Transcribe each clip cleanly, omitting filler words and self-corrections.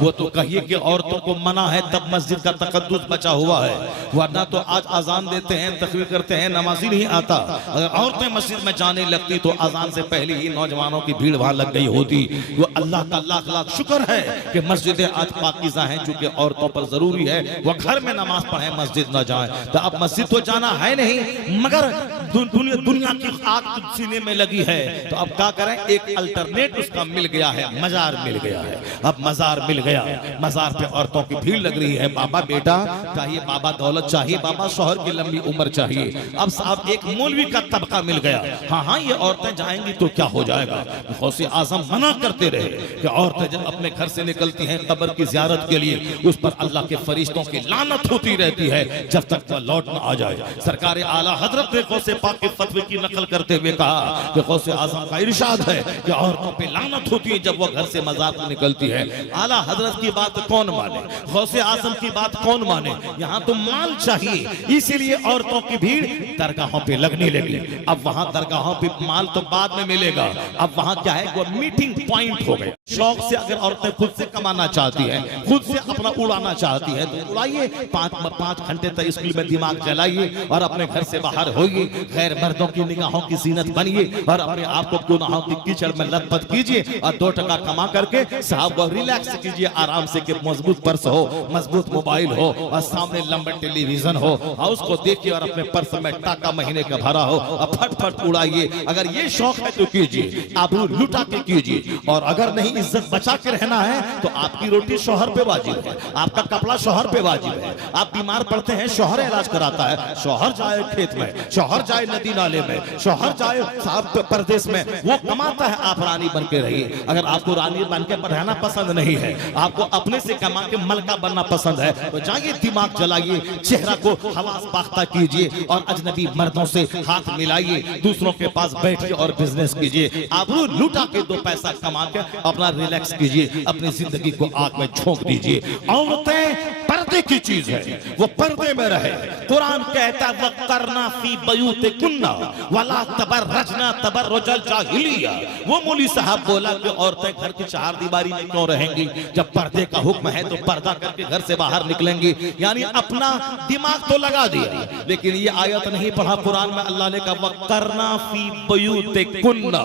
वो तो कहिए कि औरतों को मना है तब मस्जिद का तकद्दुस बचा हुआ है, वरना तो आज अजान देते हैं, तकबीर करते हैं, नमाजी नहीं आता। अगर औरतें मस्जिद में जाने लगती तो अजान से पहले ही नौजवानों की भीड़ वहां लग गई होती। वो अल्लाह का लाख लाख शुक्र है कि मस्जिदें आज पाकीज़ा हैं, चूंकि औरतों पर जरूरी है वो घर में नमाज पढ़े, मस्जिद न जाए। तो अब मस्जिद तो जाना है नहीं, मगर दुनिया की आग सीने में लगी है, तो अब क्या करें, एक अल्टरनेट उसका मिल गया है, मजार मिल गया है। अब मजार मिल गया, मजार पे औरतों की भीड़ लग रही है। बाबा बेटा चाहिए, बाबा दौलत चाहिए, बाबा शोहर की लंबी उम्र चाहिए। अब साहब एक मौलवी का तबका मिल गया, हाँ हाँ ये औरतें जाएंगी तो क्या हो जाएगा। गौसे आजम मना करते रहे कि औरतें जब अपने घर से निकलती हैं कब्र की ज़ियारत के लिए, उस पर अल्लाह के फरिश्तों की लानत होती रहती है जब तक वह लौट न आ जाए। सरकार आला हजरत ने गौसे पाक के फतवे की नकल करते हुए कहा कि गौसे आजम का इरशाद है कि औरतों पे लानत होती है जब वो घर से मजार में निकलती है। आला हजरत की बात कौन माने, गौसे आजम की बात कौन माने, यहाँ तो माल चाहिए, इसीलिए औरतों की भीड़ दरगाहों पे लगने लगी। अब वहां दरगाहों पे माल तो बाद में मिलेगा, अब वहां क्या है वो मीटिंग पॉइंट हो गया। शौक से अगर औरतें खुद से कमाना चाहती हैं, खुद से अपना उड़ाना चाहती है तो उड़ाइए, 5 घंटे तक स्कूल में दिमाग चलाइए और अपने घर से बाहर होइए, गैर मर्दों की निगाहों की जीनत बनिए और अपने आप को गुनाहों की कीचड़ में लथपथ कीजिए और 2 टका कमा करके साहब वो रिलैक्स कीजिए आराम से, कि मजबूत पर्स हो, मजबूत मोबाइल हो और सामने लंबा टेलीविजन हो और उसको देखिए और अपने पर्स में टाका महीने का भरा हो और फट उड़ाइए। अगर ये शौक है तो कीजिए, आबरू लुटा के कीजिए, और अगर नहीं इज्जत बचा के रहना है तो आपकी रोटी शौहर पे वाजिब है, आपका कपड़ा शौहर पे वाजिब है। आप बीमार पड़ते हैं, शौहर इलाज कराता है, शौहर जाए खेत में, शौहर जाए नदी नाले में, शौहर जाए साहब परदेश में, वो कमाता है, आप रानी बन के रहिए। अगर आपको रानी बन के रहना पसंद नहीं है, आपको अपने से कमा के मलका बनना पसंद है, तो जाइए दिमाग जलाइए, चेहरा को हवास पाख्ता कीजिए और अजनबी मर्दों से हाथ मिलाइए, दूसरों के पास बैठिए और बिजनेस कीजिए, आबरू लुटा के 2 पैसा कमा के अपना रिलैक्स कीजिए, अपनी जिंदगी को आग में झोंक दीजिए। औरतें पर्दे की चीज है, वो पर्दे में रहे। कुरान कहता है वक़रना फी बयूतिकुन्ना वला तबर्रजना तबर्रुजल जाहिलिया। वो मौलवी साहब बोला कि औरतें घर की 4 दीवारी में क्यों रहेंगी, जब पर्दे का हुक्म है तो पर्दा करके घर से बाहर निकलेंगी। यानी अपना दिमाग तो लगा दिया, लेकिन ये आयत नहीं पढ़ा कुरान में, अल्लाह ने कहा वक़रना फी बयूतिकुन्ना।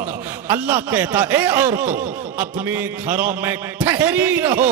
अल्लाह कहता है ए औरतों अपने घरों में ठहरी रहो,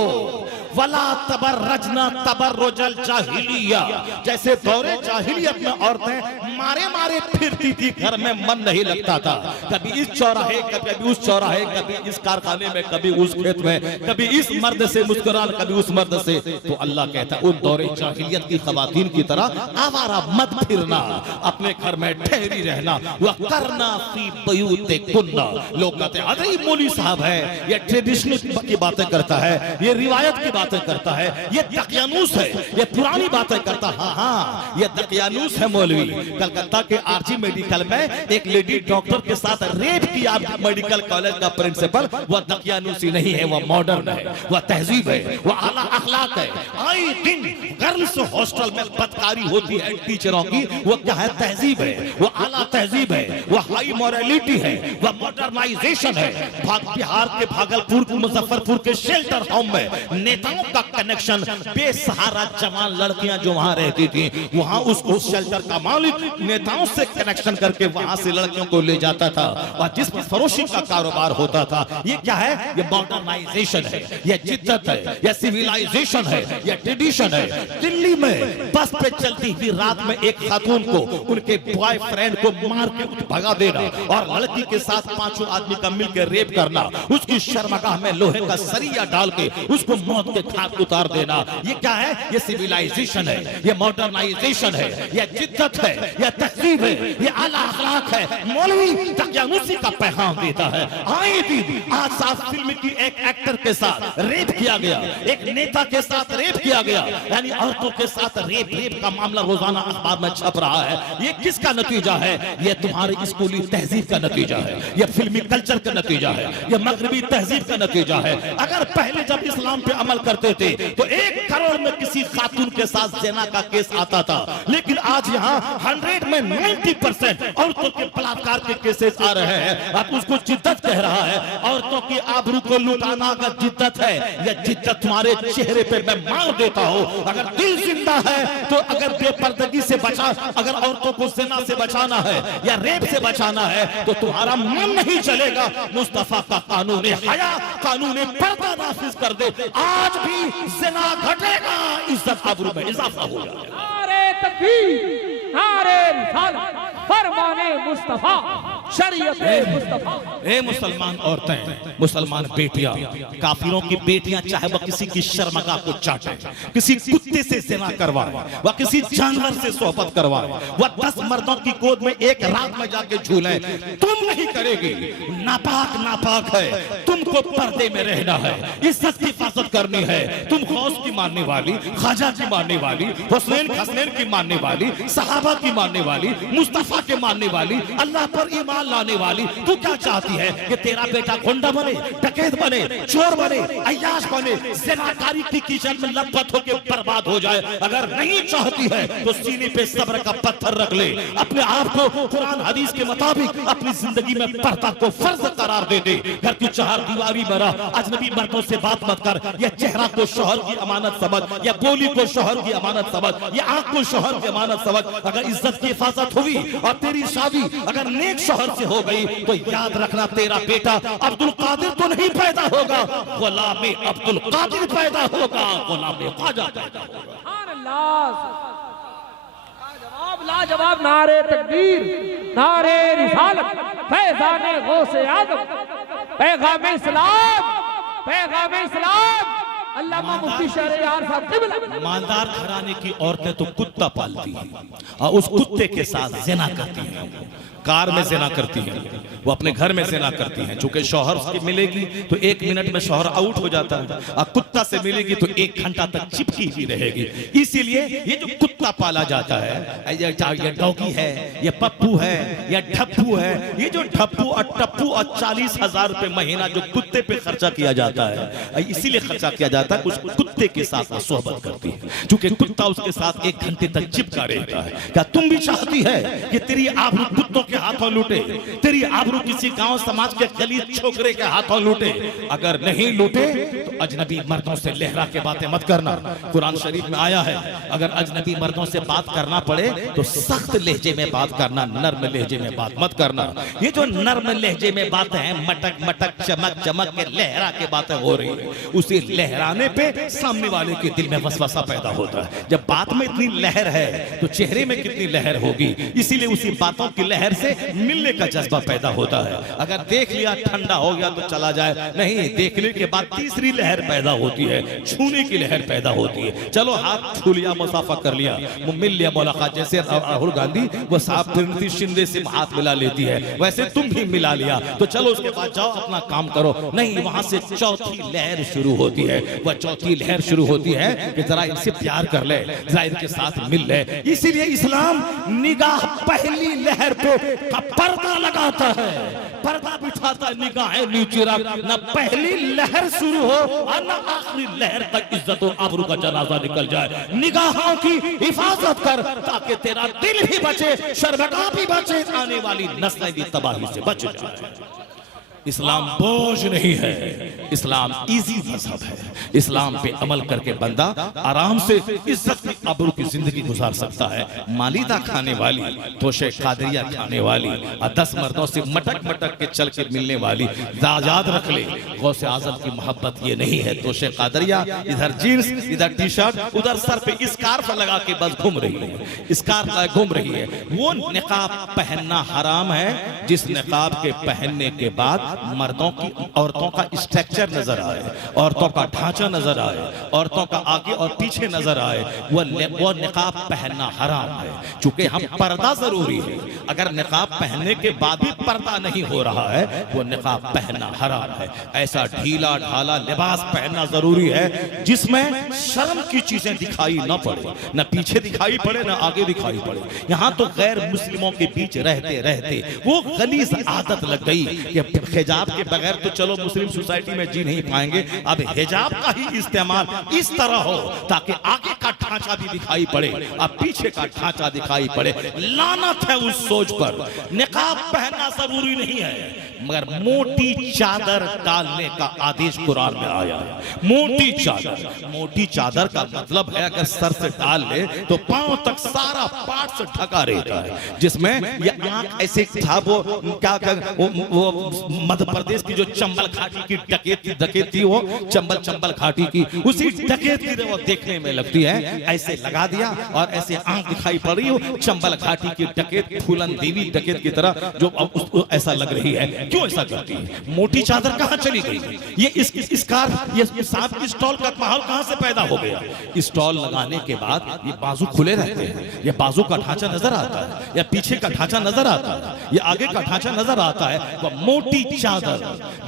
वला तबर्रजना तबर्रुजल जाहिलिया। जैसे दौरे जाहिलियत में औरतें मारे फिरती थी, घर में मन नहीं लगता था, कभी इस चौराहे कभी उस चौराहे, कभी इस कारखाने में कभी उस खेत में, कभी इस मर्द से मुस्कुराना कभी उस मर्द से। तो अल्लाह कहता है उन दौरे जाहिलियत की खवातीन की तरह आवारा मत फिरना, अपने घर में ठहरी रहना। वक़रना फी बयूतिकुन्ना। लोग कहते हैं अरे मौलवी साहब है, ये ट्रेडिशनल की बातें करता है, ये रिवायत की बातें करता है, ये दकियानूस है, ये पुरानी बातें करता है। हाँ ये दकियानूस है मौलवी। कलकत्ता के आरजी मेडिकल में एक लेडी डॉक्टर के साथ रेप किया मेडिकल कॉलेज का प्रिंसिपल। वह दकियानूसी नहीं है, वह मॉडर्न है, वह तहजीब है, वह आला अखलाक है। आए दिन गर्ल्स हॉस्टल में बदकारी होती है टीचरों की, वो क्या है, तहजीब है, वो आला तहजीब है, वो हाई मॉरलिटी है, वह मॉडर्नाइजेशन है। बिहार के भागलपुर मुजफ्फरपुर के शेल्टर होम में नेताओं का कनेक्शन, बेसहारा जवान लड़कियां जो वहां रहती थी, वहां उस शेल्टर का मालिक नेताओं से कनेक्शन करके वहां से लड़कियों को ले जाता था और जिसमें फरोशी का कारोबार होता था। ये क्या है, ये मॉडर्नाइजेशन है, ये जिद्दत है, ये सिविलाइजेशन है, ये ट्रेडिशन है। दिल्ली में बस पे चलती हुई रात में एक खातून को उनके बॉयफ्रेंड को मार के भगा देना और लड़की के साथ 5 आदमी का मिलकर रेप करना, उसकी शर्मगाह में लोहे का सरिया डाल के उसको मौत के घाट उतार देना। ये क्या है, ये सिविलाइजेशन है, ये मॉडर्नाइजेशन है, ये जिद्दत है, ये तहजीब है, ये आला अखलाक है। मौलवी दकियानूसी का पैगाम देता है। आए दिन आज साफ फिल्म की एक एक्टर के साथ रेप किया गया, एक नेता के साथ रेप किया गया, यानी औरतों के साथ रेप का मामला रोजाना अखबार में छप रहा है। ये किसका नतीजा है, ये तुम्हारे स्कूली तहजीब का नतीजा है, ये फिल्मी कल्चर का नतीजा है, ये मगरबी तहजीब का नतीजा है। अगर पहले जब इस्लाम पे अमल करते थे तो 1 करोड़ में किसी खातून के साथ ज़िना का केस आता था, लेकिन आज यहाँ 100 100 में 90% औरतों के बलात्कार के केसेस आ रहे हैं। अब उसको जिद्दत कह रहा है। औरतों की आबरू को लुटाना अगर जिद्दत है, यह जिद्दत तुम्हारे चेहरे पे मैं मार देता हूं। अगर दिल जिंदा है तो अगर बेपर्दगी से बचा, अगर औरतों को ज़िना से बचाना है या रेप से बचाना है तो तुम्हारा मन नहीं चलेगा। मुस्तफा का कानून हया, कानून पर्दा नाफिज कर दे, आज भी ज़िना घटेगा, इज्जत आबरू में इजाफा हो जाएगा। नारे तकबीर, नारे रिसालत, फरमाने मुस्तफा, शरीयत मुस्तफा। ए मुसलमान औरतें, मुसलमान बेटियां, काफिरों की बेटियां चाहे वह किसी की शर्मगाह को चाटे, किसी कुत्ते से ज़िना करवाए, वह किसी जानवर से सोहबत करवाए, वह 10 मर्दों की गोद में एक रात में जाके झूले, तुम नहीं करेगी। नापाक नापाक है, तुमको पर्दे में रहना है, इज्जत की हिफाजत करनी है। तुम गौस की मानने वाली, ख्वाजा की मानने वाली, हुसैन हसनैन की मानने वाली, सहाबा की मानने वाली, मुस्तफा के मानने वाली, अल्लाह पर ईमान लाने वाली, तू क्या चाहती है कि तेरा बेटा गुंडा बने, डकैत बने, चोर बने, अय्याश बने, ज़िनाकारी की कीचड़ में लथपथ होकर बर्बाद हो जाए? अगर नहीं चाहती है तो सीने पे सब्र का पत्थर रख ले, अपने आप को कुरान हदीस के मुताबिक अपनी जिंदगी में पर्दा को फर्ज करार दे दे। घर की 4 दीवारी में रह, अजनबी मर्दों से बात मत कर, या चेहरा को शोहर की अमानत समझ, या बोली को शोहर की अमानत समझ, या आंख को शोहर की अमानत समझ। अगर इज्जत की हिफाजत हुई और तेरी शादी अगर नेक शोहर से हो गई तो याद रखना, तेरा बेटा अब्दुल कादिर तो नहीं पैदा होगा, गुलाम अब्दुल कादिर पैदा होगा, गुलाम ख्वाजा पैदा होगा। लाजवाब नारे तकबीर, नारे रिसालत, फैज़ाने गौसे आज़म, पैगाम इस्लाम, पैगाम इस्लाम। अल्लामा मुफ्ती शहरयार साहब क़िबला। मालदार घराने की औरतें तो कुत्ता पालती हैं और उस कुत्ते के साथ ज़िना करती हैं, कार में ज़िना करती हैं, वो अपने घर में ज़िना करती हैं। चूंकि शौहर से मिलेगी तो 1 मिनट में शौहर आउट हो जाता है, और कुत्ता से मिलेगी तो 1 घंटा तक चिपकी ही रहेगी। इसीलिए ये जो कुत्ता पाला जाता है, ये डॉगी है, ये पप्पू है, या ढप्पू है, ये जो ढप्पू और टप्पू और 40,000 रुपए महीना जो कुत्ते पे खर्चा किया जाता है, इसीलिए खर्चा किया जाता है उस कुत्ते के साथ सोहबत करती है, क्योंकि कुत्ता उसके साथ 1 घंटे तक चिपका रहता है। क्या तुम भी चाहती है कि तेरी आबरू कुत्तों के हाथों लूटे, तेरी आबरू किसी गांव समाज के गलीज छोकरे के हाथों लूटे? अगर नहीं लूटे तो अजनबी मर्दों से लहरा के बातें मत करना। कुरान शरीफ में आया है, अगर अजनबी मर्दों से बात करना पड़े तो सख्त लहजे में बात करना, नर्म लहजे में बात मत करना। ये जो नर्म लहजे में बातें हैं, मटक मटक चमक चमक के लहरा के बातें हो रही है, उसी लहराने पे सामने वाले के दिल में वसवसा पैदा होता है। जब बात में इतनी लहर है तो चेहरे में कितनी लहर होगी, इसीलिए उसी बातों की लहर से मिलने का जज्बा पैदा होता है। अगर देख लिया ठंडा हो गया तो चला जाए, नहीं, देखने के बाद तीसरी लहर पैदा होती है, छूने की लहर पैदा होती है। चलो हाथ छू लिया, मुसाफा कर लिया, मिल लिया, मुलाकात, जैसे राहुल गांधी वो साहब प्रीति शिंदे से हाथ मिला लेती है, वैसे तुम भी मिला लिया, तो चलो उसके बाद जाओ अपना काम करो। नहीं, वहां से चौथी लहर शुरू होती है। वह चौथी लहर शुरू होती है कि जरा इनसे प्यार कर ले, जरा इनके साथ मिल ले। इसीलिए इस्लाम निगाह पहली लहर पे पर्दा लगाता है, पर्दा बिठाता है, निगाहें नीचे रख, न पहली लहर शुरू हो और न आखिरी लहर तक इज्जत और आबरू का जनाजा निकल जाए। निगाहों की हिफाजत कर ताकि तेरा दिल भी बचे, शर्मगाह भी बचे, आने वाली नस्लें भी तबाही से बच जाए। इस्लाम बोझ नहीं है, इस्लाम इजी मजहब है। इस्लाम पे अमल करके बंदा आराम से इज्जत की आबरू की जिंदगी गुजार सकता है। मालिदा खाने वाली, तोशे कादरिया खाने वाली और 10 मर्दों से मटक मटक के चल के मिलने वाली, याद रख ले, गौसे आजम की मोहब्बत ये नहीं है तोशे कादरिया इधर जीन्स इधर टी शर्ट, उधर सर पे स्कार्फ लगा के बस घूम रही है, स्कार्फ घूम रही है। वो निकाब पहनना हराम है जिस निकाब के पहनने के बाद मर्दों की औरतों का स्ट्रक्चर नजर आए, औरतों का ढांचा नजर आए, औरतों का आगे और पीछे नजर आए, वो निकाब पहनना हराम है। चूंकि हम पर्दा जरूरी है, अगर निकाब पहनने के बाद भी पर्दा नहीं हो रहा है, वो निकाब पहनना हराम है। ऐसा ढीला ढाला लिबास पहनना जरूरी है जिसमें शर्म की चीजें दिखाई न पड़े, न पीछे दिखाई पड़े न आगे दिखाई पड़े। यहाँ तो गैर मुस्लिमों के बीच रहते रहते वो गलीज आदत लग गई कि हिजाब के बगैर तो चलो मुस्लिम सोसाइटी में जी नहीं पाएंगे, अब हिजाब का ही इस्तेमाल इस तरह हो ताकि आगे का ढांचा भी दिखाई पड़े और पीछे का ढांचा दिखाई पड़े। लानत है उस सोच पर। निकाब पहनना जरूरी नहीं है, मगर मोटी चादर डालने का आदेश कुरान में आया है। मोटी चादर, मोटी चादर का मतलब है अगर सर से डाल ले तो पांव तक सारा पार्ट से ढका रहता है, जिसमें ये आंख ऐसे था। वो क्या वो मध्य प्रदेश की जो चंबल घाटी की डकैत थी, वो चंबल घाटी की, उसी डकैत की वो देखने में लगती है। ऐसे लगा दिया और ऐसे आंख दिखाई पड़ रही हो चंबल घाटी की डकैत, फूलन देवी डकैत की तरह जो ऐसा लग रही है। क्यों ऐसा करती है? मोटी चादर कहां चली गई? ये सांप की स्टॉल का माहौल कहां से पैदा हो गया? स्टॉल लगाने के बाद ये बाजू खुले रहते हैं, ये बाजू का ढांचा नजर आता है, या पीछे का ढांचा नजर आता है, ये आगे का ढांचा नजर आता है। वो मोटी चादर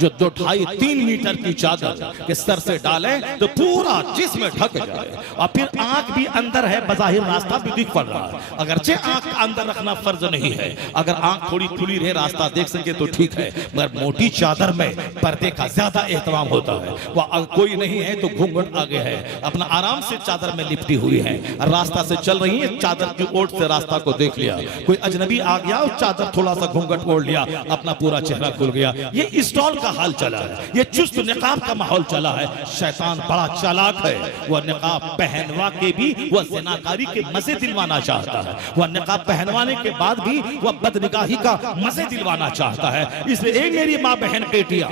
जो 2-2.5-3 मीटर की चादर के सर से डाले तो पूरा जिस्म ढक जाए, और फिर आंख भी अंदर है, बज़ाहिर रास्ता भी दिख पड़ रहा है। अगरचे आंख अंदर रखना फर्ज नहीं है, अगर आंख थोड़ी खुली रहे रास्ता देख सके तो ठीक है, मगर मोटी चादर में पर्दे का ज्यादा एहतमाम होता है। वह कोई नहीं है तो घूंघट आगे है, अपना आराम से चादर में लिपटी हुई है, रास्ता से चल रही है, चादर की ओट से रास्ता को देख लिया, कोई अजनबी आ गया और चादर थोड़ा सा घूंघट ओढ़ लिया, अपना पूरा चेहरा खुल गया। ये स्टॉल का हाल चला है, ये चुस्त निकाब का माहौल चला है। शैतान बड़ा चालाक है, वह निकाब पहनवा के भी वह ज़िनाकारी के मजे दिलवाना चाहता है, वह निकाब पहनवाने के बाद भी वह बदनिगाही का मजे दिलवाना चाहता है। इसलिए मेरी माँ बहन बेटियां,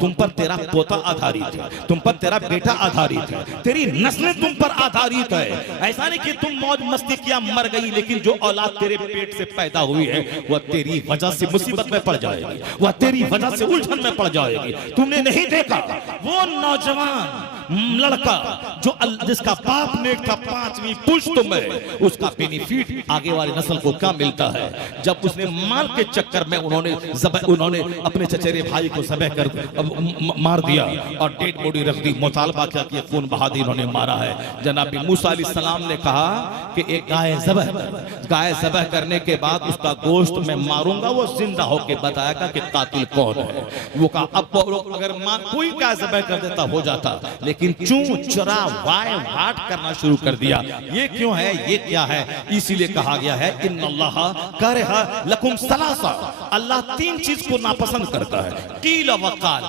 तुम पर तेरा पोता आधारित है, तुम पर तेरा बेटा आधारित है, तेरी नस्लें तुम पर आधारित है। ऐसा नहीं कि तुम मौज मस्ती किया मर गई, लेकिन जो औलाद तेरे पेट से पैदा हुई है वह तेरी वजह से मुसीबत में पड़ जाएगी, वह तेरी वजह से उलझन में पड़ जाएगी। तुमने नहीं देखा वो नौजवान लड़का जो जिसका बाप नेक था, 5वीं पुश्त में, उसका बेनिफिट आगे वाली नस्ल को क्या मिलता है? जब उसने माल के चक्कर में उन्होंने अपने चचेरे भाई को ज़बह कर मार दिया और डेड बॉडी रख दी, मुतालबा किया कि खून बहा दी, इन्होंने मारा है। जनाब मूसा अलैहिस्सलाम ने कहा कि एक गाय ज़बह करने के बाद उसका गोश्त मैं मारूंगा, वो जिंदा होके बताएगा कि कातिल कौन है। वो कहा अब अगर कोई गाय ज़बह कर देता हो जाता, लेकिन चूं चुरा वाय वाट करना शुरू कर दिया। ये क्यों है, ये क्या है? इसीलिए कहा गया है इन्नल्लाह करहा लकुम सलासा, अल्लाह 3 चीज को नापसंद करता है। कील वकाल,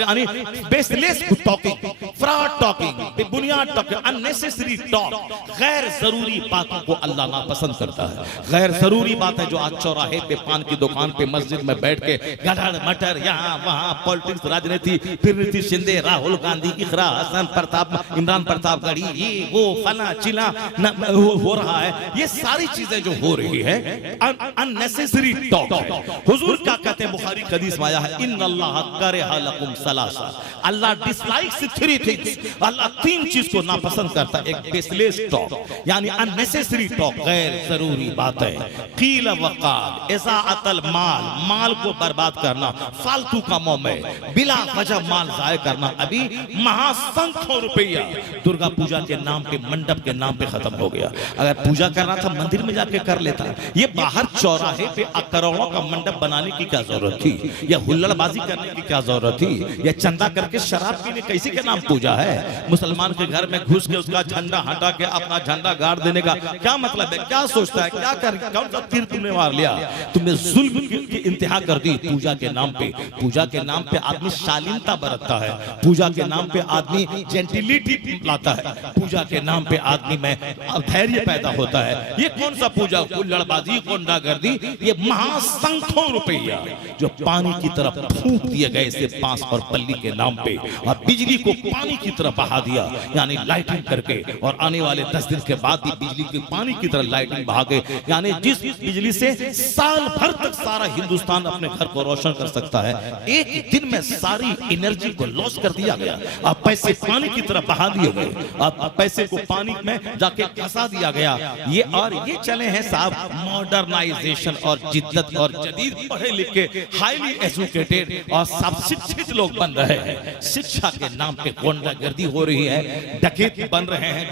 यानी बेसलेस टॉकिंग, फ्रॉड टॉकिंग, बेबुनियाद टॉकिंग, अननेसेसरी टॉक, गैर जरूरी बातों को अल्लाह नापसंद करता है। गैर जरूरी बात है जो आज चौराहे पे, पान की दुकान पे, मस्जिद में बैठ के गड़ड़ मटर, यहाँ वहाँ पॉलिटिक्स, राजनीति, फिर नीति शिंदे, राहुल गांधी, इकरा, हसन प्रताप, इमरान प्रताप गढ़ी, ये वो फला चिला हो रहा है। ये सारी चीजें जो हो रही है अननेसेसरी टॉक है। हुजूर क्या कहते हैं, बुखारी हदीस में आया है इन्नल्लाह करहा लकुम सलासा, अल्लाह डिसलाइक्स 3 थिंग्स, अल्लाह 3 चीज को नापसंद करता है। एक बेसलेस टॉक, यानी अननेसेसरी टॉक, गैर जरूरी बातें, कील वकाल, इज़ाअतल माल, माल को बर्बाद करना, फालतू कामों में बिला वजह माल जाया करना। अभी महासंख्यों रुपया दुर्गा पूजा के नाम पे, मंडप के नाम पे खत्म हो गया। अगर पूजा करना था मंदिर में जाके कर लेता, ये बाहर चौराहे पे करोड़ों का मंडप बनाने की क्या जरूरत थी, या हुल्लड़बाजी करने की क्या जरूरत थी, या चंदा करके शराब पीने कैसी के नाम पूजा है? मुसलमान के घर में घुस के उसका झंडा हटा के अपना झंडा गाड़ देने का क्या मतलब है? क्या सोचता है, क्या कर, कौन सा तीर तुमने मार लिया? तुमने जुल्म की इंतहा कर दी पूजा के नाम पे। पूजा के नाम पे आदमी शालीनता बरतता है, पूजा के नाम पे आदमी जेंटिलिटी लाता है, पूजा के नाम पे आदमी में धैर्य पैदा होता है। ये कौन सा पूजा, हुल्लड़बाजी, गुंडागर्दी, ये महासंख्यों रुपया जो पानी की तरफ फूंक दिए गए से बांस और पल्ली के नाम पे, और बिजली को पानी की तरफ बहा दिया, यानी लाइटिंग करके, और आने वाले 10 दिन के बाद भी बिजली की पानी की तरफ लाइटिंग बहा के, यानी जिस बिजली से साल भर तक सारा हिंदुस्तान अपने घर को रोशन कर सकता है, एक दिन में सारी एनर्जी को लॉस कर दिया गया। अब पैसे पानी की तरफ बहा दिए गए, अब पैसे को पानी में जाके फंसा दिया गया। ये चले हैं साहब मॉडर्नाइजेशन और जिद्दत और जदीद पढ़े लिखे हाईली एजुकेटेड और सब शिक्षित लोग बन रहे हैं। शिक्षा के नाम पे गुंडागर्दी हो रही है, डकैत बन रहे हैं,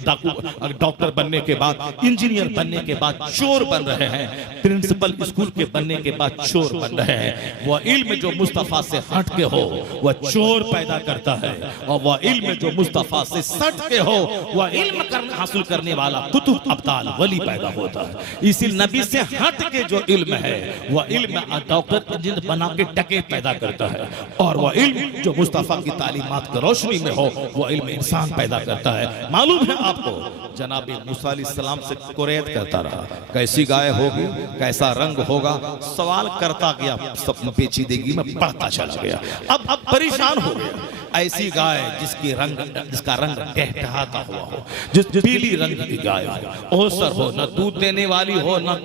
डाकू, डॉक्टर बनने के बाद, इंजीनियर बनने के बाद चोर बन रहे हैं, प्रिंसिपल स्कूल के बनने के बाद चोर बन रहे हैं। वह इल्म जो मुस्तफा से हट के हो वह चोर पैदा करता है, और वह इल्म जो मुस्तफा से सट के हो, वह इल्म हासिल करने वाला कुतुब अब्दाल वली पैदा होता है। इसी नबी से हट के जो इल्म है वह इल्म डॉक्टर इंजीनियर बना के टके पैदा करता है, और वह इल्म जो मुस्तफा की तालीमात की रोशनी में हो वह इल्म इंसान पैदा करता है। मालूम है आपको, जनाब मूसा अलैहिस्सलाम से कुरैत करता रहा, कैसी गाय होगी, कैसा रंग होगा, सवाल करता गया, सब पेचीदगी में बढ़ता चला गया। अब परेशान हो गया। ऐसी गाय जिसका रंग टहटहाता हुआ हो, जिस पीली रंग की गाय हो, ओसर हो, न दूध देने वाली हो, न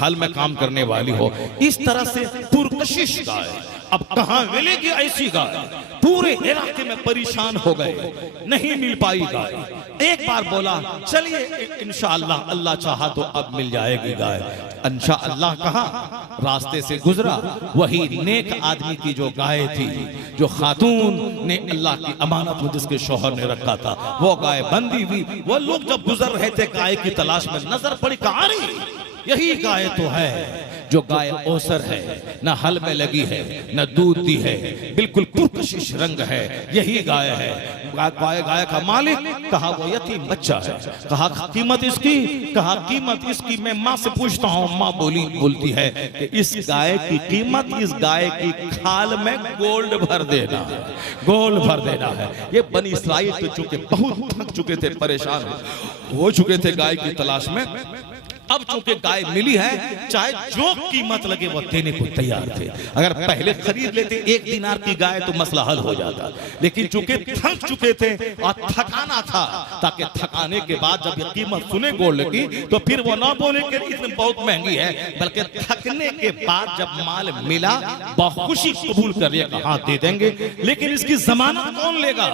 हल में काम करने वाली हो, इस तरह से पुरकशिश गाय। अब कहां मिलेगी ऐसी गाय? पूरे इलाके में परेशान हो गए, नहीं मिल पाई गाय। एक बार बोला चलिए इंशाअल्लाह, अल्लाह चाहा तो अब मिल जाएगी गाय। इंशाअल्लाह कहा, रास्ते से गुजरा, वही नेक आदमी की जो गाय थी, जो खातून ने अल्लाह की अमानत में जिसके शौहर ने रखा था, वो गाय बंदी हुई। वो लोग जब गुजर रहे थे गाय की तलाश में, नजर पड़ी, कहां रही? यही गाय तो है जो गाय ओसर है, न हल में लगी है, न दूध दी है, बिल्कुल पुरकशिश रंग है, यही गाय है। गाय का मालिक कहा वो यतीम बच्चा है। कहा कीमत इसकी? कहा कीमत इसकी मैं माँ से पूछता हूँ। माँ बोलती है कि इस गाय की कीमत, इस गाय की खाल में गोल्ड भर देना है, गोल्ड भर देना है। ये बनी इस्राइल तो चुके बहुत थक चुके थे, परेशान हो चुके थे गाय की तलाश में। अब चूंकि गाय मिली है, चाहे जो कीमत लगे वो देने को तैयार थे। अगर पहले खरीद लेते 1 दिनार की गाय तो मसला हल हो जाता, लेकिन चूंकि थक चुके थे और थकाना था, ताकि थकाने के बाद जब ये कीमत सुने गोल्ड की तो फिर वो ना बोले कि इतनी बहुत महंगी है, बल्कि थकने के बाद जब माल मिला बखुशी कबूल कर लिया, हाँ दे देंगे। लेकिन इसकी जमानत कौन लेगा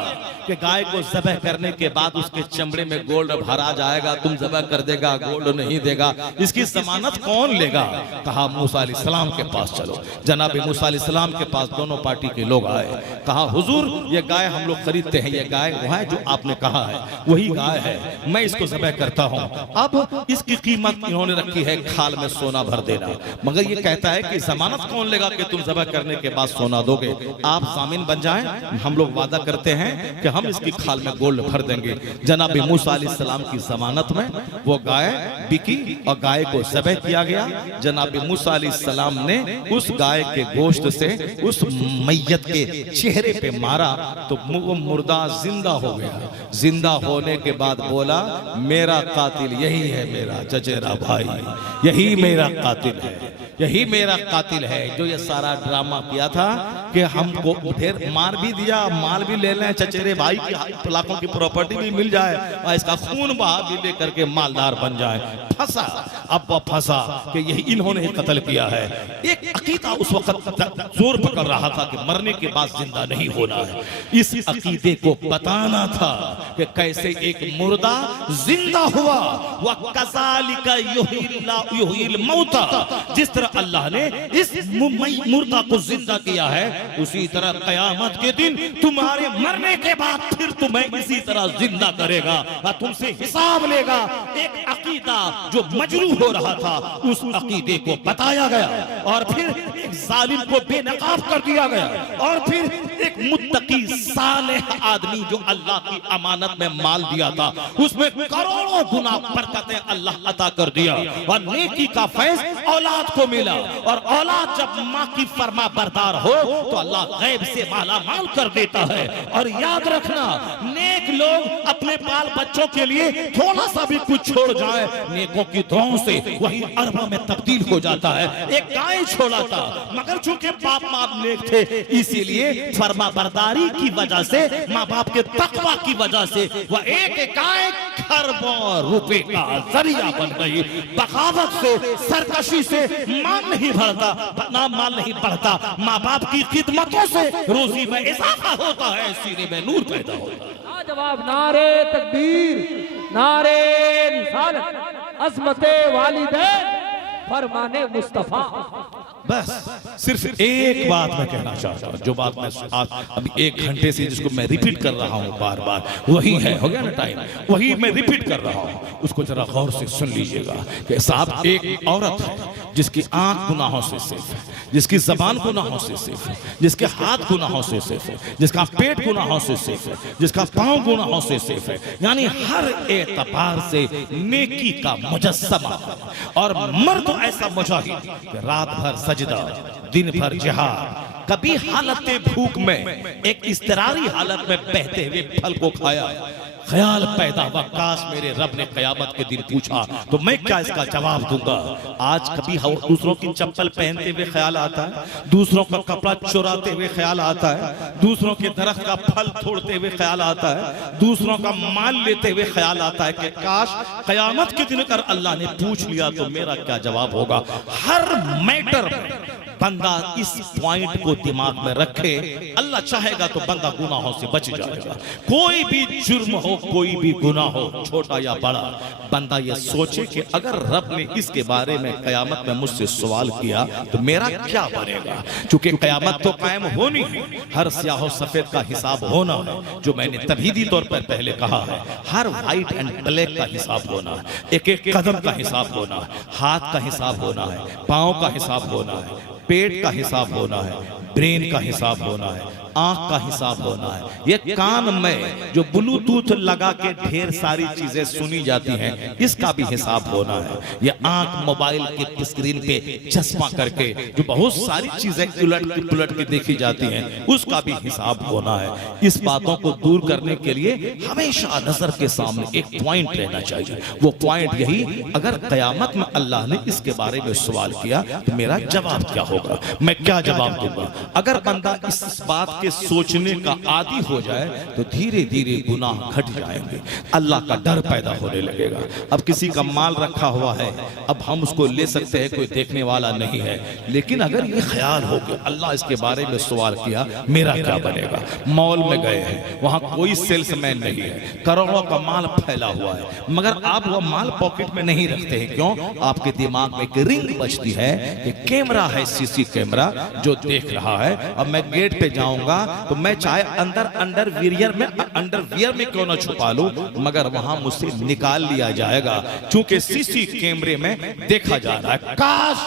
कि गाय को ज़बह करने के बाद उसके चमड़े में गोल्ड भरा जाएगा, तुम ज़बह कर देगा गोल्ड नहीं देगा, इसकी जमानत कौन लेगा? कहा मूसा अलैहिस्सलाम के पास चलो। जनाब मूसा अलैहिस्सलाम के पास दोनों पार्टी के लोग आए। कहा हुजूर ये गाय हम लोग खरीदते हैं, ये गाय वो है जो आपने कहा है, वही गाय है, मैं इसको ज़बह करता हूं। अब इसकी कीमत इन्होंने रखी है खाल में सोना भर देना, मगर ये कहता है कि जमानत कौन लेगा कि तुम ज़बह करने के बाद सोना दोगे? आप जामिन बन जाएं, हम लोग वादा करते हैं कि हम इसकी खाल में गोल्ड भर देंगे। जनाब मूसा अलैहिस्सलाम की जमानत में वो गाय बिकी और गाय को ज़बह किया गया। जनाब मूसा अलैहिस्सलाम ने उस गाय के गोश्त से उस मैयत के चेहरे पे मारा तो वो मुर्दा जिंदा हो गया। जिंदा होने के बाद बोला मेरा कातिल यही है, मेरा चचेरा भाई, यही मेरा कातिल है, यही मेरा कातिल है जो ये सारा ड्रामा किया था कि हमको ढेर मार भी दिया, माल भी ले लें, चचेरे भाई की लाखों की प्रॉपर्टी भी मिल जाए और इसका खून बहा भी लेकर के मालदार बन जाए। फंसा, अब वो फंसा कि यही इन्होंने ही कत्ल किया है। एक अकीदा उस वक्त जोर पकड़ रहा था कि मरने के बाद जिंदा नहीं होना है। इस अकीदे को बताना था कि कैसे एक मुर्दा जिंदा हुआ। वह कज़ालिका युहील मौता, जिस तरह अल्लाह ने इस मुर्दा को जिंदा किया है, उसी तरह कयामत के दिन तुम्हारे मरने के बाद फिर तुम्हें इसी तरह जिंदा करेगा और तुमसे हिसाब लेगा। एक अकीदा जो मजरू हो रहा था, उस अकीदे को बताया गया और फिर एक जालिम को बेनकाब कर दिया गया और फिर एक मुत्तकी सालेह आदमी जो अल्लाह की अमानत में माल दिया था, उसमें करोड़ों गुना बरकतें अल्लाह अता कर दिया और नेकी का फैज औलाद को मिला। और औलाद जब माँ की फरमा बरदार हो तो अल्लाह गैब से माला माल कर देता है। और याद रखना, नेक लोग अपने बाल बच्चों के लिए थोड़ा सा भी कुछ छोड़ जाए, नेकों की दुआओं से वही अरबों में तब्दील हो जाता है। एक गाय छोड़ा था, मगर चूंकि बाप माँ नेक थे, इसीलिए फरमा बरदारी की वजह से, माँ बाप के तकवा की वजह से वह एक गाय खरबों रुपए का जरिया बन गई। बगावत से, सरकशी से माल नहीं बढ़ता, माल नहीं बढ़ता, माँ बाप की खिदमतों से रोजी में इजाफा होता है, सीने में नूर पैदा होता है। जवाब नारे तकबीर, नारे रिसालत, अज़मते वालिदैन, फरमाने मुस्तफा। बस सिर्फ एक बात मैं कहना चाहता हूँ, जो बात मैं अभी 1 घंटे से जिसको मैं रिपीट कर रहा हूँ बार बार, वही है, हो गया ना टाइम, वही मैं रिपीट कर रहा हूँ, उसको जरा गौर से सुन लीजिएगा कि साहब एक औरत है जिसकी आंख गुनाहों से सेफ है, जिसकी जबान गुनाहों से सेफ है, जिसके हाथ गुनाहों से सेफ है, जिसका पेट गुनाहों से सेफ है, जिसका पांव गुनाहों से सेफ है, यानी हर एतबार से नेकी का मुजस्समा। और मर्द तो ऐसा मुजाहिद कि रात भर सजदा, दिन भर जिहाद, कभी हालत भूख में एक इस्तरारी हालत में बहते हुए फल को खाया। ख्याल पैदा हुआ, काश मेरे रब ने कयामत के दिन पूछा तो मैं क्या इसका जवाब दूंगा। आज कभी दूसरों की चप्पल पहनते हुए ख्याल आता है, दूसरों का कपड़ा चुराते हुए ख्याल आता है, दूसरों के दरख्त का फल तोड़ते हुए ख्याल आता है, दूसरों का माल लेते हुए ख्याल आता है कि काश कयामत के दिन अगर अल्लाह ने पूछ लिया तो मेरा क्या जवाब होगा। हर मैटर में बंदा इस पॉइंट को दिमाग में रखे, अल्लाह चाहेगा तो बंदा गुनाहों से बच जाएगा। कोई भी जुर्म हो, कोई भी गुनाह हो, छोटा या बड़ा, बंदा ये सोचे कि अगर रब ने इसके बारे में कयामत में मुझसे सवाल किया तो मेरा क्या बनेगा। क्योंकि कयामत तो कायम होनी है, हर स्याह सफेद का हिसाब होना है, जो मैंने तमहीदी तौर पर पहले कहा है। हर व्हाइट एंड ब्लैक का हिसाब होना है, एक एक कदम का हिसाब होना है, हाथ का हिसाब होना है, पांव का हिसाब होना है, पेट का हिसाब होना है, ब्रेन का हिसाब होना है, आंख का हिसाब होना है, ये कान में जो ब्लूटूथ लगा के ढेर सारी चीजें सुनी जाती हैं इसका भी हिसाब होना है, ये आंख मोबाइल के स्क्रीन पे चश्मा करके जो बहुत सारी चीजें उलट के देखी जाती हैं उसका भी हिसाब होना है। इस बातों को दूर करने के लिए हमेशा नजर के सामने एक पॉइंट रहना चाहिए। वो पॉइंट यही, अगर कयामत में अल्लाह ने इसके बारे में सवाल किया तो मेरा जवाब क्या होगा, मैं क्या जवाब दूंगा। अगर बंदा इस बात के सोचने का आदी हो जाए तो धीरे धीरे गुनाह घट जाएंगे, अल्लाह का डर पैदा होने लगेगा। अब किसी का माल रखा हुआ है, अब हम उसको ले सकते हैं, कोई देखने वाला नहीं है, लेकिन अगर ये ख्याल हो कि अल्लाह इसके बारे में सवाल किया मेरा क्या बनेगा। मॉल में गए हैं, वहां कोई सेल्समैन नहीं है, करोड़ों का माल फैला हुआ है, मगर आप वो माल पॉकेट में नहीं रखते हैं। क्यों? आपके दिमाग में एक रिंग बजती है कि कैमरा है, सीसी कैमरा जो देख रहा है। अब मैं गेट पे जाऊंगा तो मैं चाहे अंडरवियर में क्यों ना छुपा लूं, मगर वहां मुझसे निकाल लिया जाएगा, क्योंकि सीसी कैमरे में देखा जा रहा है। काश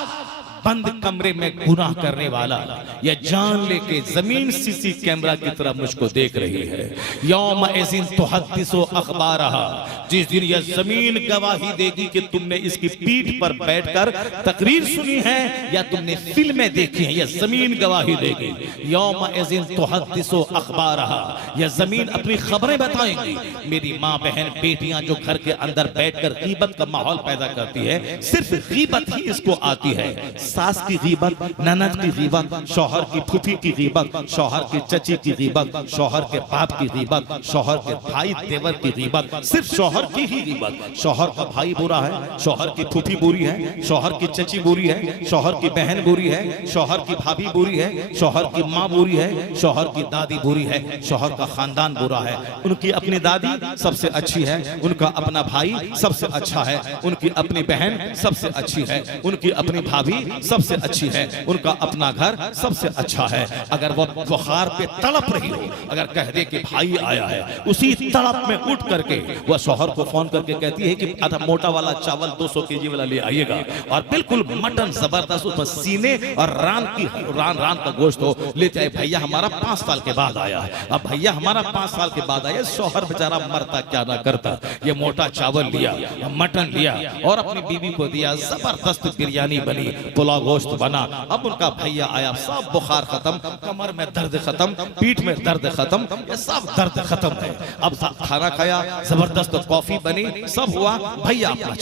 बंद कमरे में गुनाह करने वाला या जान लेके जमीन सीसी कैमरा की तरफ मुझको देख रही है। यौम इज़िन तुहद्दिसु अखबारहा, जिस दिन यह जमीन गवाही देगी कि तुमने इसकी पीठ पर बैठकर तकरीर सुनी है या तुमने फिल्में देखी हैं, यह जमीन गवाही देगी। यौम इज़िन तुहद्दिसु अखबारहा, यह जमीन अपनी खबरें बताएंगी। मेरी माँ बहन बेटियां जो घर के अंदर बैठकर गीबत का माहौल पैदा करती है, सिर्फ गीबत ही इसको आती है। सास की गीबत, ननद की गीबत, शौहर की फूफी की गीबत, शौहर की चची की गीबत, शौहर के बाप की गीबत, शौहर के भाई देवर की गीबत, सिर्फ शौहर की ही गीबत। शौहर का भाई बुरा है, शौहर की फूफी बुरी है, शौहर की चची बुरी है, शौहर की बहन बुरी है, शौहर की भाभी बुरी है, शौहर की माँ बुरी है, शौहर की दादी बुरी है, शौहर का खानदान बुरा है। उनकी अपनी दादी सबसे अच्छी है, उनका अपना भाई सबसे अच्छा है, उनकी अपनी बहन सबसे अच्छी है, उनकी अपनी भाभी सबसे अच्छी है, उनका अपना घर सबसे अच्छा है। अगर वो बुखार पे तड़प रही हो, अगर कह दे कि भाई आया है, उसी तड़प में उठ करके वह शौहर को फोन करके कहती है कि आधा मोटा वाला चावल 200 केजी वाला ले आइएगा, और बिल्कुल मटन जबरदस्त, उसमें सीने और रान का गोश्त हो, लेते आए। भैया हमारा 5 साल के बाद आया है, अब भैया हमारा 5 साल के बाद आया। शौहर बेचारा मरता क्या ना करता, ये मोटा चावल लिया, मटन लिया और अपनी बीवी को दिया, जबरदस्त बिरयानी बनी, पुलाव गोश्त बना। अब उनका भैया आया, सब बुखार खत्म, कमर में दर्द खत्म, पीठ में दर्द खत्म, ये सब दर्द खत्म है। अब खाना खाया, जबरदस्त कॉफी बनी, सब हुआ, भैया अपना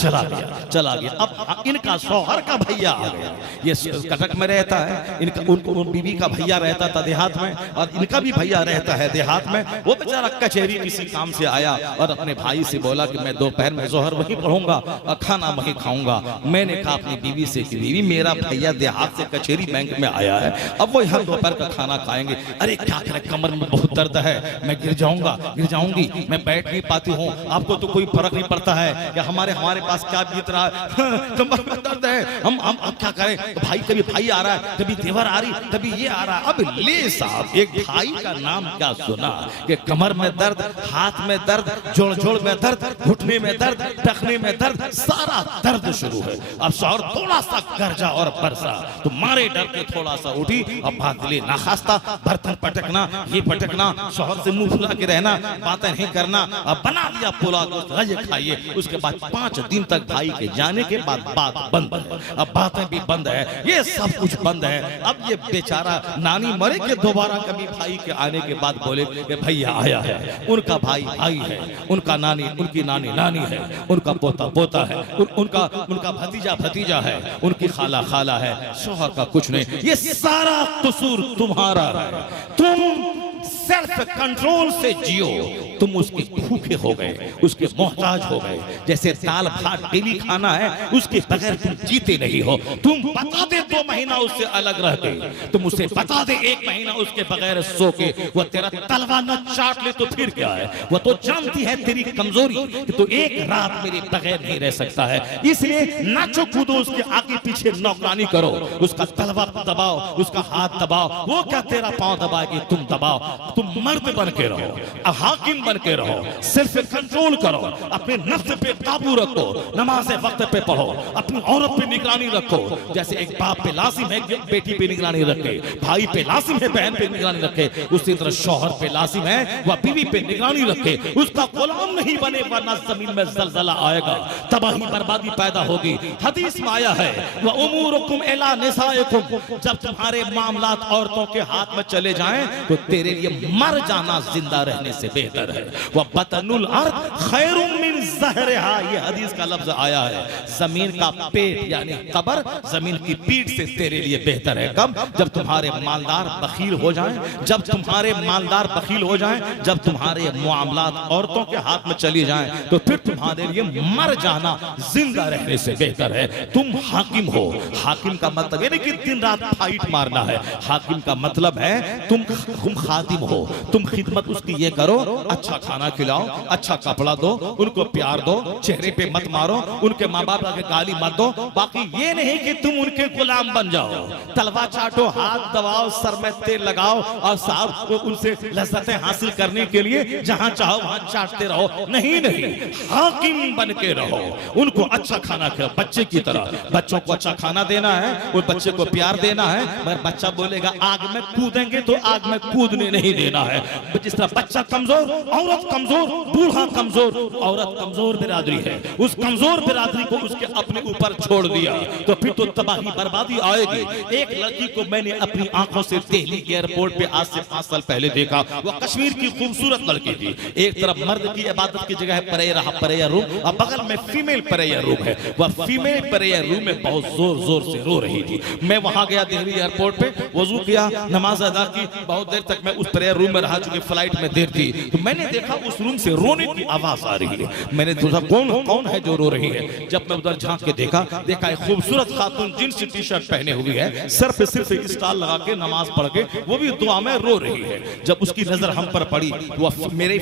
चला गया। अब इनका शौहर का भैया आ गया, ये कटक में रहता है, इनका उनको बीवी का भैया रहता था देहात में, और इनका भी भैया रहता है देहात में। वो बेचारा कचहरी किसी काम से आया और अपने भाई से बोला कि मैं दोपहर में जोहर वहीं पढ़ूंगा और खाना वहीं खाऊंगा। मैंने कहा अपनी बीवी से कि बीवी मेरा भैया देहात से कचेरी बैंक में आया है, अब वो यहाँ दोपहर का खाना खाएंगे। अरे क्या करें, कमर में बहुत दर्द है, मैं गिर जाऊंगा, गिर जाऊंगी, मैं बैठ नहीं पाती हूँ। आपको तो कोई फर्क नहीं पड़ता है कि हमारे पास क्या बीत रहा है, कमर में दर्द है, हम अब क्या करें। तो भाई, कभी भाई आ रहा है, कभी देवर आ रही, कभी ये आ रहा है। अब ले साहब, एक भाई का नाम क्या सुना कि कमर में दर्द, हाथ में दर्द, जोड़ में दर्द, घुटने में दर्द, टखने में दर्द, सारा दर्द शुरू है। अब शौहर थोड़ा सा गरजा और बरसा तो मारे डर के थोड़ा सा उठी। अब भागले ना खास्ता, बर्तन पटकना, ये पटकना, शौहर से मुंह फुला के रहना, बातें नहीं करना। अब बना दिया पुलाव, ये खाइए। उसके बाद 5 दिन तक भाई के जाने के बाद बात बंद है, अब बातें भी बंद है, ये सब कुछ बंद है। अब ये बेचारा नानी मरे के दोबारा कभी भाई के आने के बाद बोले कि भैया आया है, उनका भाई भाई है, उनका नानी, उनकी नानी नानी है, उनका पोता पोता है, उनका भतीजा भतीजा है, उनकी खाला खाला है। शौहर का कुछ नहीं, ये सारा कसूर तुम्हारा है। तुम सेल्फ कंट्रोल से जियो, तुम उसके भूखे हो गए, उसके मोहताज हो गए। जैसे दाल भात डेली खाना है, उसके बगैर तुम जीते नहीं हो। तुम बता दे 2 महीना उससे अलग रह गए, तुम उसे बता दे 1 महीना उसके बगैर सो के वो तेरा तलवा न चाट ले तो फिर क्या है। वो तो जानती है तेरी कमजोरी कि तू 1 रात मेरे बगैर नहीं रह सकता है, इसलिए नाचो कूदो, उसके आगे पीछे नौकरानी करो, उसका तलवा दबाओ, उसका हाथ दबाओ, वो क्या तेरा पांव दबाएगी, तुम दबाओ। तुम मर्द बन के रहो, हाकिम बन के रहो, सिर्फ कंट्रोल करो, अपने नफ्स पे काबू रखो, नमाज़े वक्त पे पढ़ो, अपनी औरत पे निगरानी रखो। जैसे एक बाप पे लाजिम है कि बेटी पे निगरानी रखे, भाई पे लाजिम है बहन पे निगरानी रखे, उसी तरह शौहर पे लाजिम है वह बीवी पे निगरानी रखे, उसका गुलाम नहीं बने, वरना जमीन में जलजला आएगा, तबाही बर्बादी पैदा होगी। हदीस में आया है, वह उमूरुकुम इला निसाइकुम, जब तुम्हारे मामलात औरतों के हाथ में चले जाएं तो तेरे लिए मर जाना जिंदा रहने से बेहतर है। वह बतनुल अर्द खैरुम मिन ज़हरिहा, ये हदीस का लफ्ज आया है। जमीन का पेट यानी कब्र जमीन की पीठ से तेरे लिए बेहतर है। कब? जब तुम्हारे मालदार बखील हो जाएं, जब तुम्हारे मालदार बखील हो जाएं, जब तुम्हारे मामलात औरतों के हाथ में चली जाएं, तो फिर तुम्हारे लिए मर जाना जिंदा रहने से बेहतर है। तुम हाकिम हो, हाकिम का मतलब ये नहीं कि दिन रात फाइट मारना है, हाकिम का मतलब है तुम खादिम हो, तुम खिदमत उसकी ये करो, अच्छा खाना खिलाओ, अच्छा कपड़ा दो, उनको प्यार दो, चेहरे पे मत मारो, उनके माँ बाप आगे गाली मत दो। बाकी ये नहीं कि तुम उनके गुलाम बन जाओ, तलवा चाटो, हाथ दबाओ, सर में तेल लगाओ और साहब उनसे लज्जतें हासिल करने के लिए जहां चाहो वहां चाटते रहो। नहीं नहीं, हाकिम बन के रहो, उनको अच्छा खाना खिलाओ, बच्चे की तरह बच्चों को अच्छा खाना देना है, वो बच्चे को प्यार देना है। मगर बच्चा बोलेगा आग में कूदेंगे तो आग में कूदने नहीं देना है। जिस तरह बच्चा कमजोर, औरत कमजोर, बूढ़ा कमजोर, औरत कमजोर बिरादरी है, उस कमजोर बिरादरी को उसके अपने ऊपर छोड़ दिया तो फिर तो तबाही बर्बादी आएगी। एक लड़की को मैंने अपनी आंखों से दिल्ली एयरपोर्ट पे आज से 5 साल पहले देखा। वो कश्मीर की खूबसूरत लड़की थी। एक तरफ मर्द की इबादत की जगह है प्रेयर रूम, और बगल में फीमेल प्रेयर रूम है। वह फीमेल प्रेयर रूम में बहुत जोर जोर से रो रही थी। मैं वहां गया दिल्ली एयरपोर्ट पे, वजू किया, नमाज अदा की, बहुत देर तक मैं उस प्रेयर रूम में रहा, चूंकि फ्लाइट में देर थी। तो मैंने देखा उस रूम से रोने की आवाज आ रही है। मैंने सोचा कौन है जो रो रही है। जब मैं उधर झांक के देखा एक खूबसूरत खातून जींस टी शर्ट पहने हुई है, सर पे सिर्फ एक स्टाल लगा के नमाज पढ़ के वो भी दुआ में रो रही है। जब उसकी नजर हम पर पड़ी, वो मेरे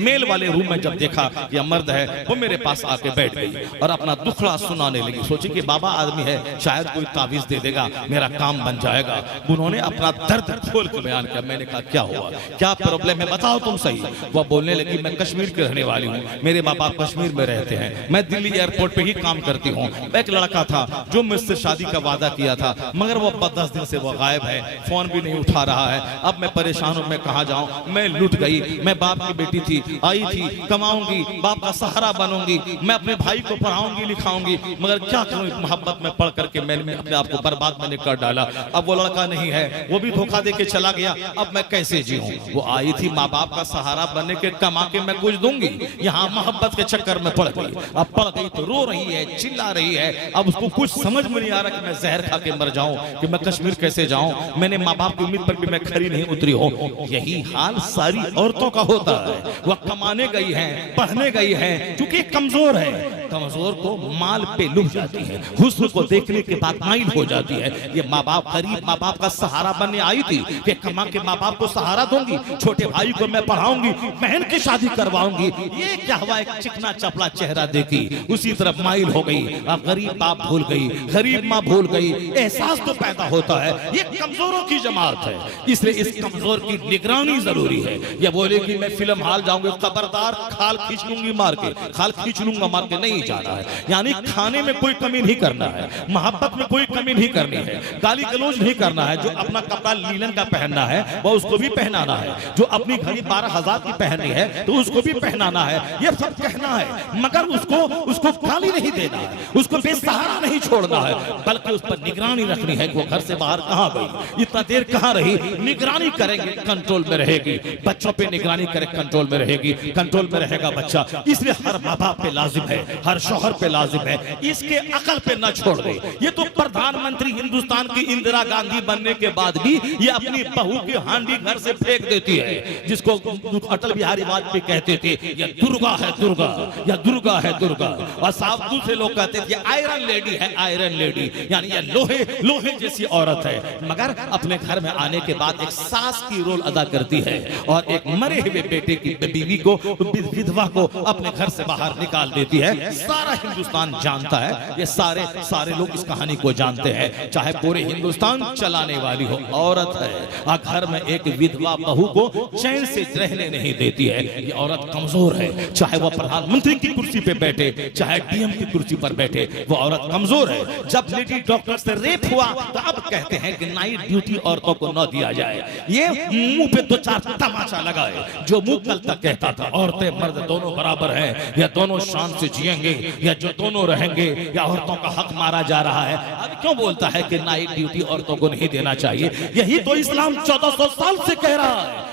मेल वाले रूम में जब देखा यह मर्द है, वो मेरे पास आके बैठ गई और अपना दुखड़ा सुनाने लगी। सोची कि बाबा आदमी है, शायद कोई ताबीज दे देगा, मेरा काम बन जाएगा। उन्होंने अपना दर्द खोल के बयान किया। मैंने कहा क्या हुआ, क्या प्रॉब्लम है, बताओ तुम सही। वह बोलने लगी मैं कश्मीर की रहने वाली हूँ, मेरे माँ बाप कश्मीर में रहते हैं, मैं दिल्ली एयरपोर्ट पे ही काम करती हूँ। एक लड़का था जो मुझसे शादी का वादा किया था, मगर वो 10 दिन से वो गायब है, फोन भी नहीं उठा रहा है। अब मैं परेशान हूँ, मैं कहाँ जाऊँ, मैं लुट गई। मैं बाप की बेटी थी, आई थी, कमाऊंगी, बाप का सहारा बनूंगी, मैं अपने भाई को पढ़ाऊंगी लिखाऊंगी, मगर क्या करूँ, मोहब्बत में पढ़ करके मैंने अपने आप को बर्बाद मैंने कर डाला। अब वो लड़का नहीं है, वो भी धोखा दे के चला गया। अब मैं कैसे जीऊं। वो आई थी माँ बाप का सहारा बनने के, कमा के मैं कुछ दूंगी, यहाँ मोहब्बत के चक्कर में पड़ गई। अब पड़ गई तो रो रही है, चिल्ला रही है। अब उसको कुछ समझ में नहीं आ रहा कि मैं जहर खा के मर जाऊं, कि मैं कश्मीर कैसे जाऊं। मैंने माँ बाप की उम्मीद पर भी मैं खरी नहीं उतरी हूं। यही हाल सारी औरतों का होता है। वह कमाने गई है, पढ़ने गई है, क्योंकि कमजोर है, कमजोर को माल पे लुभ जाती है, हुस्न को देखने के बाद माइल हो जाती है। ये माँ बाप गरीब माँ बाप का सहारा बनने आई थी कि कमा के माँ बाप को सहारा दूंगी, छोटे भाई को मैं पढ़ाऊंगी, बहन की शादी करवाऊंगी। ये क्या हुआ, एक चिकना चपला चेहरा देखी, उसी तरफ माइल हो गई। अब गरीब बाप भूल गई, गरीब माँ भूल गई। एहसास तो पैदा होता है, ये कमजोरों की जमात है, इसलिए इस कमजोर की निगरानी जरूरी है। ये बोले कि मैं फिल्म हाल जाऊंगी, खबरदार खाल खींच लूंगी मार के, खाल खींच लूंगा मार के, नहीं जाना है। यानी खाने में कोई कमी नहीं करना है, मोहब्बत में कोई कमी नहीं करनी है, गाली गलौज नहीं करना है। जो अपना कपड़ा लीलन का पहनना है वो उसको भी पहनाना है, जो अपनी घड़ी 12,000 की पहननी है तो उसको भी पहनाना है। ये सब कहना है, मगर उसको गाली नहीं देना है, उसको बेसहारा नहीं छोड़ना है, बल्कि उस पर निगरानी रखनी है कि वो घर से बाहर कहां गई, इतना देर कहां रही। निगरानी करेंगे कंट्रोल में रहेगी, बच्चों पे निगरानी करे कंट्रोल में रहेगी, कंट्रोल में रहेगा बच्चा। इसलिए हर माँ बाप पे लाजिम है, हर शौहर पे लाजिम है, इसके अकल पे न छोड़ दे। ये तो प्रधानमंत्री हिंदुस्तान की इंदिरा गांधी बनने के बाद भी ये अपनी बहू की हांडी घर से फेंक देती है, जिसको अटल बिहारी वाजपेयी कहते थे ये दुर्गा है दुर्गा, या दुर्गा है दुर्गा। और साफ दूसरे लोग कहते थे आयरन लेडी है, आयरन लेडी, यानी ये लोहे जैसी औरत है। मगर अपने घर में आने के बाद एक सास की रोल अदा करती है और एक मरे हुए बेटे की बीवी को, विधवा को अपने घर से बाहर निकाल देती है। सारा हिंदुस्तान जानता है, ये सारे लोग इस कहानी को जानते हैं। चाहे पूरे हिंदुस्तान चलाने वाली हो औरत है, और घर में एक विधवा बहू को चैन से रहने नहीं देती है। ये औरत कमजोर है, चाहे वह प्रधानमंत्री की कुर्सी पे बैठे, चाहे डीएम की कुर्सी पर बैठे, वो औरत कमजोर है। जब लेडी डॉक्टर से रेप हुआ तो अब कहते हैं कि नाइट ड्यूटी औरतों को न दिया जाए। ये मुंह पे 2-4 तमाचा लगाए, जो मुंह कल तक कहता था औरतें मर्द दोनों बराबर हैं, या दोनों शान से जिएंगे, या जो दोनों रहेंगे, या औरतों का हक मारा जा रहा है। अब क्यों बोलता है कि नाइट ड्यूटी औरतों को नहीं देना चाहिए? यही तो इस्लाम 1400 साल से कह रहा है